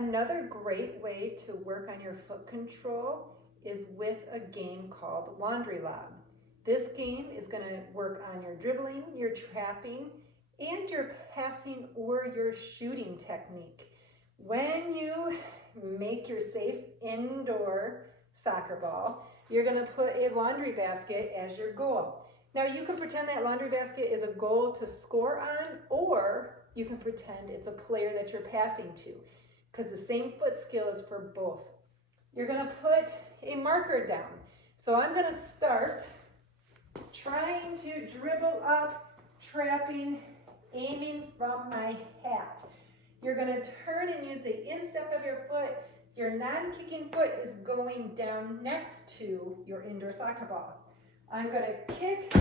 Another great way to work on your foot control is with a game called Laundry Lob. This game is going to work on your dribbling, your trapping, and your passing or your shooting technique. When you make your safe indoor soccer ball, you're going to put a laundry basket as your goal. Now you can pretend that laundry basket is a goal to score on, or you can pretend it's a player that you're passing to, because the same foot skill is for both. You're going to put a marker down. So I'm going to start trying to dribble up, trapping, aiming from my hat. You're going to turn and use the instep of your foot. Your non-kicking foot is going down next to your indoor soccer ball. I'm going to kick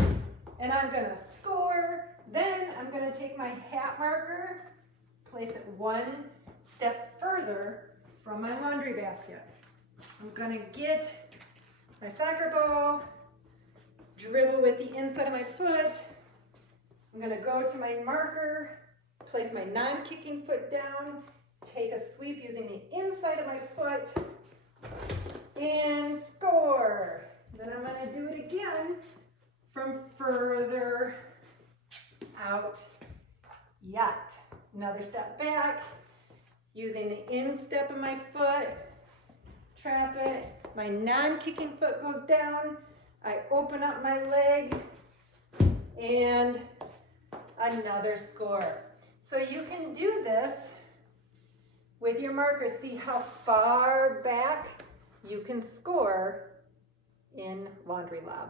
and I'm going to score. Then I'm going to take my hat marker, place it one step further from my laundry basket. I'm going to get my soccer ball, dribble with the inside of my foot. I'm going to go to my marker, place my non-kicking foot down, take a sweep using the inside of my foot, and score. Then I'm going to do it again from further out yet. Another step back, using the instep of my foot, trap it. My non-kicking foot goes down. I open up my leg, and another score. So you can do this with your marker. See how far back you can score in Laundry Lob.